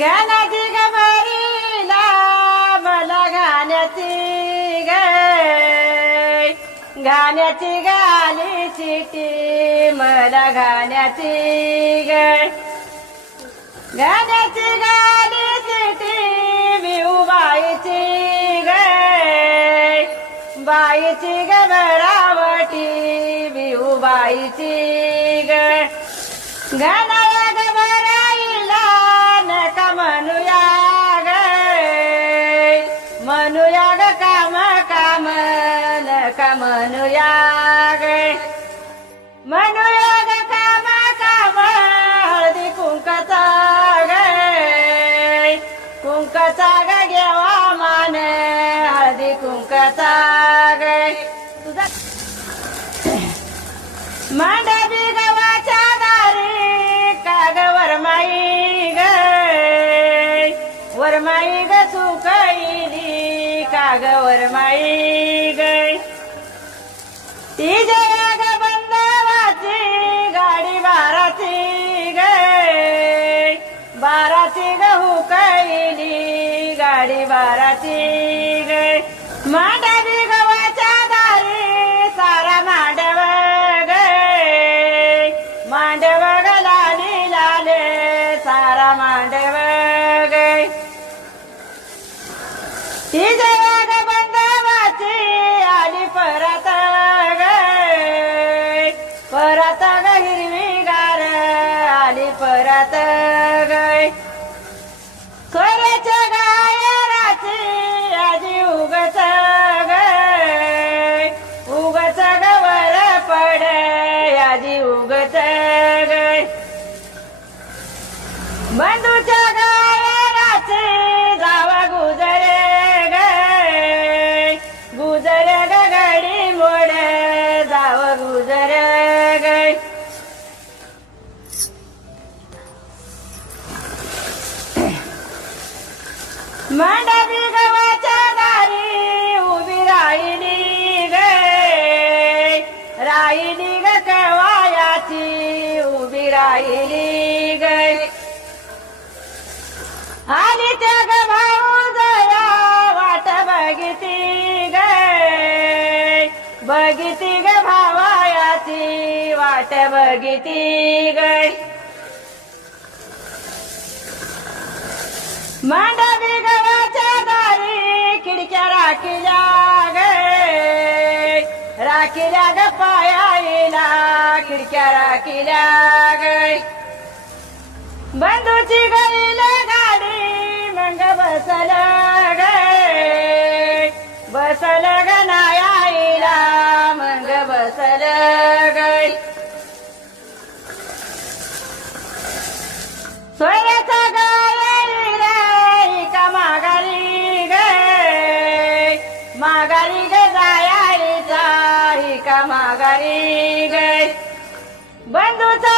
गाण्याची गबरीला मला गाण्याची गाय गाण्याची गाली चिटी मला गाण्याची गाय गाण्याची गाली चिटी भिऊबाईची गाय बाईची गबरावटी भिऊबाईची गाय गाणाया गबराईला नका म्हणूया का म्हणूया ग काम काम नका म्हणूया गे. म्हणूया ग काम काम हळदी कुंकाचा ग. कुंकाचा ग घेवा मान हळदी कुंकाचा गे तुझा मांडवी गव्हाच्या दारी काग वरमाई ग. वरमाई ग सुकईली काग वरमाई ग. ती जग बंदवाची गाडी बाराची ग. बाराची गहू हुकईली गाडी बाराची ती जग गुजर ग मोड जाव गुजर ग मांडवी गव्हाच्या दारी उभी राहिली ग. राहिली ग कवायाची उभी राहिली ग. आली त्या ग बघिती गय मांडवी गव्हाच्या दारी खिडक्या राखिल्या ग राखिल्या ग पायाला खिडक्या राखिल्या ग बंधूची गईल गाडी मग बसला का माघारी ग बंधूचा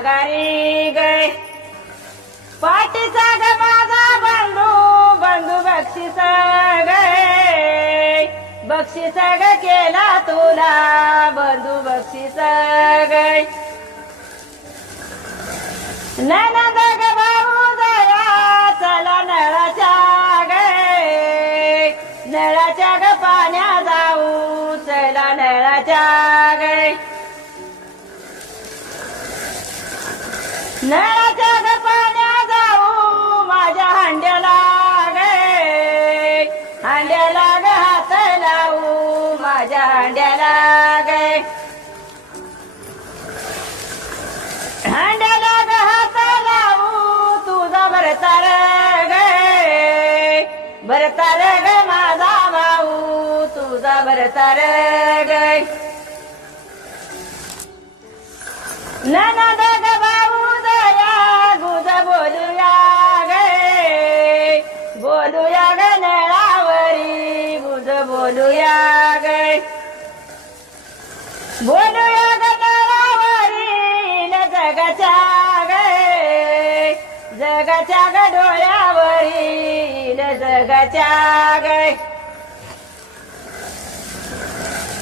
माघारी ग पाठीचा ग माझा बंधू बंधू बक्षीस ग बक्षीस ग केला तुला बंधू बक्षीस सगळे ननद ग भाऊ दया चला नळाच्या गे नळाच्या ग नळाच्या ग पाण्या जाऊ माझ्या हांड्याला गे हांड्याला ग हात लावू माझ्या हांड्याला गे हांड्याला ग हात लावू तुझा भरतार गे. भरतार ग माझा भाऊ तुझा भरतार गे. ननद ग जगाच्या ग डोळ्यावरी जगाच्या गे.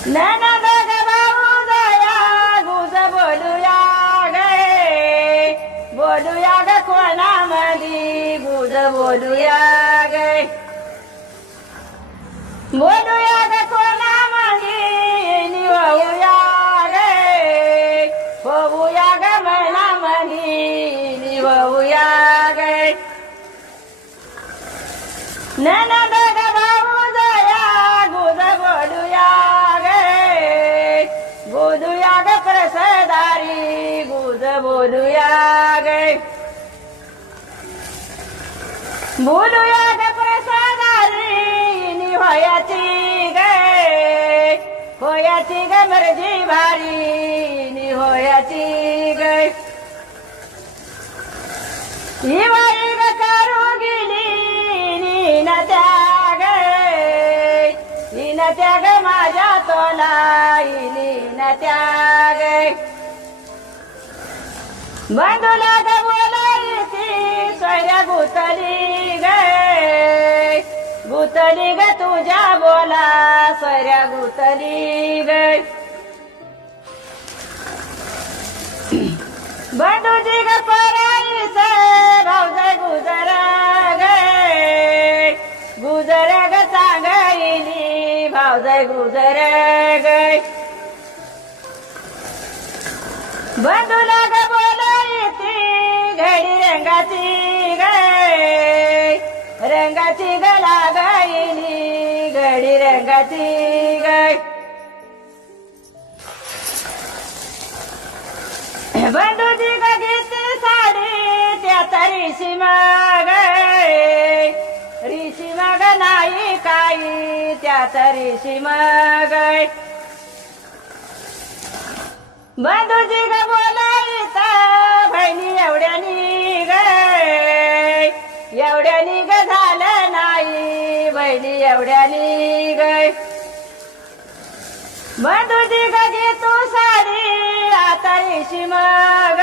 ननद ग भाऊ दया गुज बोलूया गे. बोलूया ग कोणामधी गुज बोलूया गे. बोलू ननद ग भाऊ दया गुज बोलूया गे बोलूया ग प्रसदारी गुज बोलूया गे बोलूया ग प्रसदारी निहोयाची गे होयाची ग मर्जी भारी निहोयाची गे हिवाळी ग करू गेली त्याग न त्याग माझ्या तोला न त्याग. बंधुला ग बोलायची सोयऱ्या गुतली ग. गुतली ग तुझ्या बोला सोयऱ्या गुतली ग. बंधूजी ग परा सांगाईली भाऊजाई गुजर गे बंधूला ग बोलायची घडी रंगाची गाय रंगाची गला गायली घडी रंगाची गाय बंधूची ग घेतली साडी त्या तरी मग नाही काही त्या तरी मग बंधूजी ग बोलायचा बहिणी एवढ्यानी ग एवढ्यानी ग झालं नाही बहिणी एवढ्यानी ग बंधूजी ग तू साडी आता ऋषी मग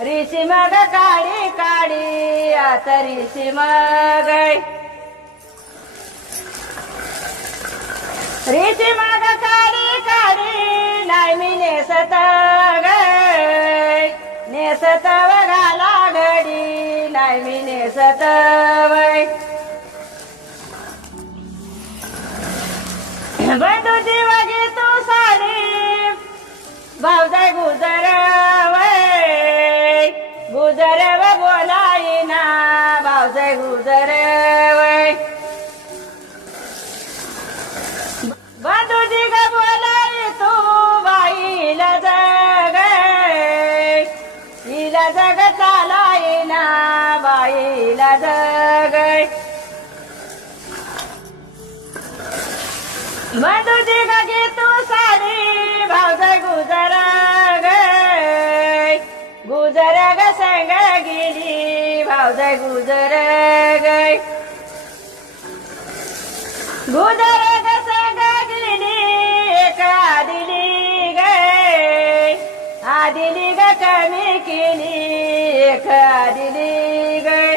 ऋषी मग काळी काडी आता ऋषी मग ऋषी मग काडी काढी नाही मी नेसत ग नेसत घाला घडी नाही मी नेसत वय. बंधूची वगी तू साडी भाऊजाई गुजर जग चालाई बाईला जग. मधुजी गे तू सारी भावजाई गुजर गुजर ग संग गेली भावजाई गुजर गुजर ग दिली ग कमी केली एक आदिली ग.